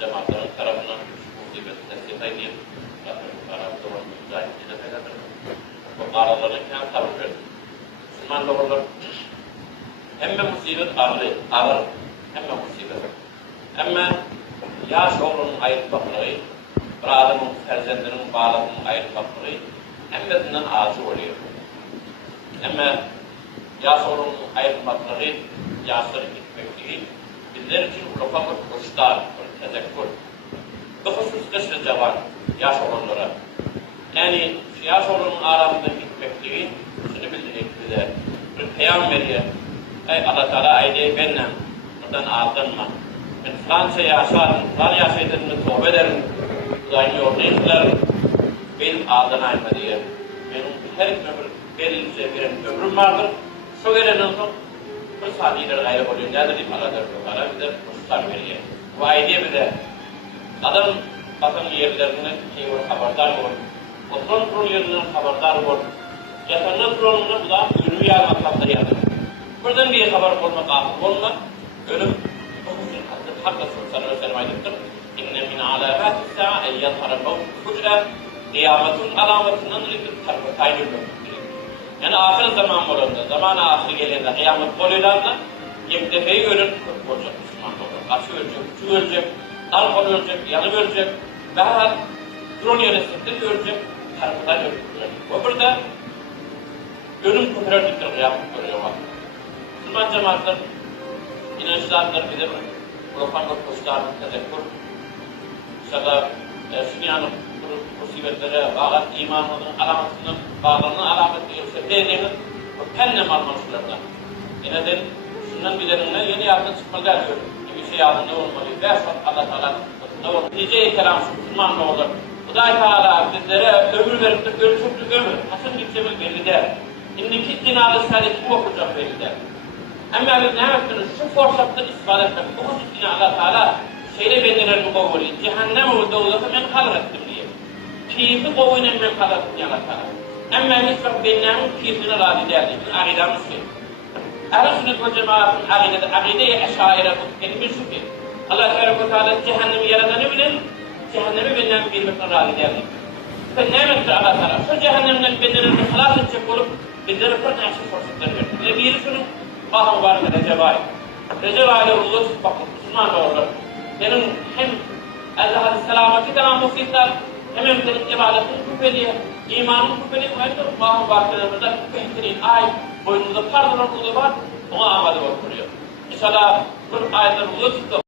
cemaatlerin tarafından musibet teslim edilip tarafta olan mücahitliğine fedadır. Bu aralarıyken sabır verdi. Müslüman doğrular emme musibet ağır, emme musibet. Emme yaş oğlunun ayrılmaklığı, bir adamın ferzendinin bağlamının ayrılmaklığı emmesinden ağzı oluyor. Emme yaş oğlunun ayrılmaklığı, yaşları gitmekliği, bizler için ufak bir hoştar, bir tezekkür. Bu husus cevan yaş olanlara. Yani yaş olanın aramında gitmekliği, şunu bildirek bize, bir peygamberi, ey Allah Teala aydeyi benimle, buradan aldırma. Ben falanca yaşarım, falan yaşaydığımda tövbe ederim, Kudayın yolunu izlerim, benim aldırmayma diye. Benim her ömür, belirlice bir ömrüm vardır. Şu gelenin son, bir saniyeler gayrı oluyor. Nedir diyeyim Allah'dır yukarı, bir de kurslar veriyor. Bu aydiye bir de adam bakın yerlerine haberdar olur. Oturan kurul yerinden haberdar olur. Yatanın kurulunda bu da ölümü yarmakla yadır. Buradan bir haber olmak ahıl olmak, ölüm hakka sallallahu aleyhi ve sellem ayettir. İnne min alamati sa'a en yadhara mevt fuj'a kıyametin alametinin rikit tarfataylı mevcut. Yani ahir zaman olanda, zaman-ı ahir gelende, kıyamet oluyorlarında bir defeyi ölüm olacak Müslüman olur. Açı ölecek, uçu ölecek, dal ölecek, yanı ölecek, daha drone yönetiminde ölecek, tarfataylı ölecek. O burada ölüm küfürlüktir kıyamet görüyor bak. Müslüman cemaatler, inançlardır bir de mi? Profanlık kuşlarının tezekkür, şada dünyanın musibetlere bağlı imanının alametinin bağlarının alameti yoksa değerinin kendim almışlarından. Yine de şundan bilenimle yeni yardım çıkmalı diyor. Bir şey yardım ne olmalı? Versen Allah Teala ne olur? Nice-i kelam Müslüman ne olur? Huday Teala bizlere ömür verip de ölçüklü ömür. Nasıl gideceğimiz belli değil. Şimdiki dinalı sadece kim okuyacak belli değil. Ama biz ne yaptınız? Şu fırsattan istifade etmek. Bu hususunu Allah Teala şeyle belirler bu kavulu. Cehennem o devleti ben halk ettim diye. Keyfi kovuyla ben halk ettim diye Allah Teala. Ama hiç vakit benim keyfine razı değerli. Bizim akidemiz ki. Ehl-i sünnet ve cemaatin akide-i eşaire bu kelime şu ki. Allah Teala cehennemi yaradanı bilin. Cehennemi benden birbirine razı değerli. Ve nimettir Allah Teala. Şu cehennemden bedenini halas edecek olup bizlere fırsat fırsatlar verdi. Ve birisinin baham var mı Recep ayı? Recep ayı ruhu tutmak Müslüman doğrular. Benim hem Allah'ın selameti kalan musibetler hem senin ibadetin küpeliği, imanın küpeliği ve baham var mı küpeliğin ay boynunda pardon ruhu var, ona amade bakılıyor. İnşallah bu ayetler ruhu tuttu.